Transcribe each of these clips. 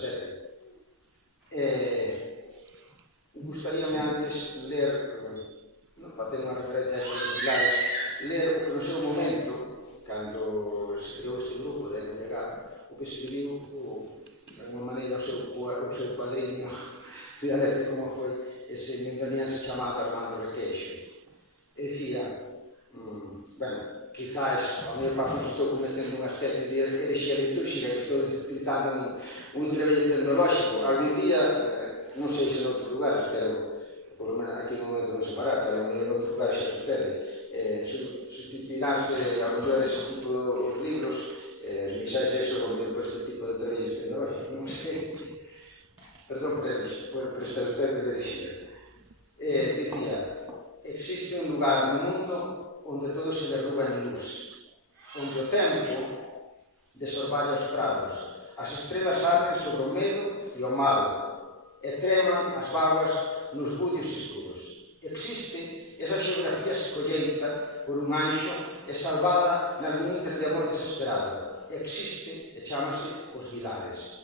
etc. Gustaríame antes ler, facer unha referencia a estes pilares, ler o que no seu momento, cando se creou este grupo de Legal, o que escribiu de alguma maneira o seu cuadriño filadete como foi ese mentanianse chamado Armando Requeixo. É dicir, quizás ao meu paso estou cometendo unha especie de herexía litúrxica que estou utilizando un traballo tecnolóxico. Algún día, non sei se en outros lugares, pero por lo menos aquí no momento non separar, pero en outros lugares xa sucede, sustituiránse a mellor ese tipo de libros, quizás eso con este tipo de traballos tecnolóxicos, non sei. Perdón por esta especie de herexía. Dicía, existe un lugar no mundo onde todo se derruba en luz, onde o tempo desorballa os prados, as estrelas arden sobre o medo e o mal, e treman as vagas nos budios escuros. Existe esa xeografía escolleita por un anxo e salvada na luminter de amor desesperado. Existe e chamase os Vilares.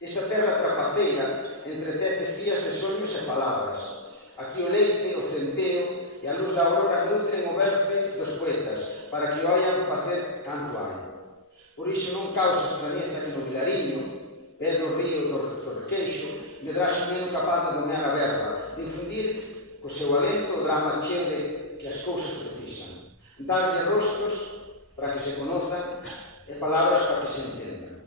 Esta terra trapaceira entretete fías de sonhos e palabras. Aquí o leite, o centeo e a luz da aurora nutren o verde dos poetas para que oian facer canto hai. Por iso non causa estraneza que no Vilariño, pé do río do Requeixo, medrase un neno capaz de domear a verba, de infundir co seu alento o drama cheo de que as cousas precisan, darlle rostros para que se conozan e palabras para que se entendan.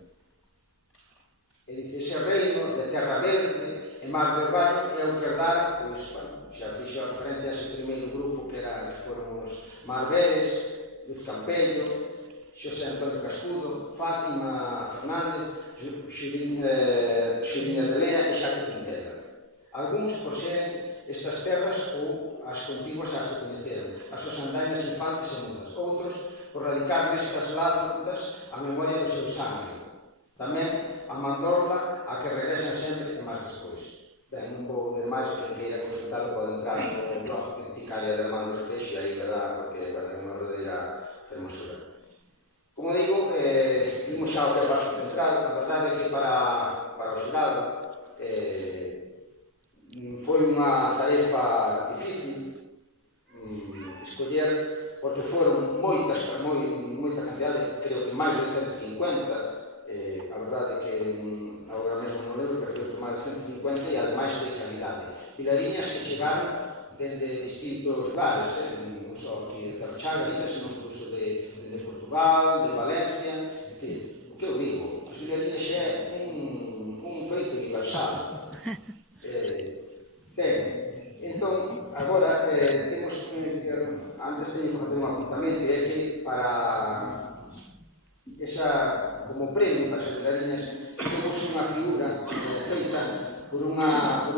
E dice, ese reino de terra verde e mar de orvallo é o que herdar, pois, xa fixo a referencia a ese primeiro grupo que foron os Marveres, Luz Campello, Xosé Antonio Cascudo, Fátima Fernández, Xurina de Lea e Xaque Quintela. Alguns poseen estas terras ou as contiguas as que coñeceron, as súas andainas infantes e mudas. Outros, por radicar nestas ladas a memoria do seu sangue. Tamén a mandorla a que regresan sempre e máis despois. Ben, non vou ler máis, que queira consultalo pode entrar no blog Criticaria de Armando Requeixo e aí verá, porque é unha verdadeira fermosura. Como digo, vimos xa o que é para central, a verdade é que para o xurado foi unha tarefa difícil escoller, porque foron moita cantidade, creo que máis de 150, a verdade é que agora mesmo non lembro, pero creo que máis de 150 e ademais de calidade. Pilariñas que chegaron dende distintos lugares, non só aquí de Terrochaga, senón incluso de Portugal, de Valencia, en fin, o que eu digo, as pilariñas xa é un feito universal. Ben, entón, agora temos antes teño que facer un apuntamento, é que para como premio para as pilariñas temos unha figura feita por unha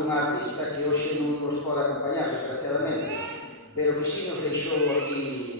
artista que hoxe non nos pode acompañar, desgraciadamente, pero que si nos deixou aquí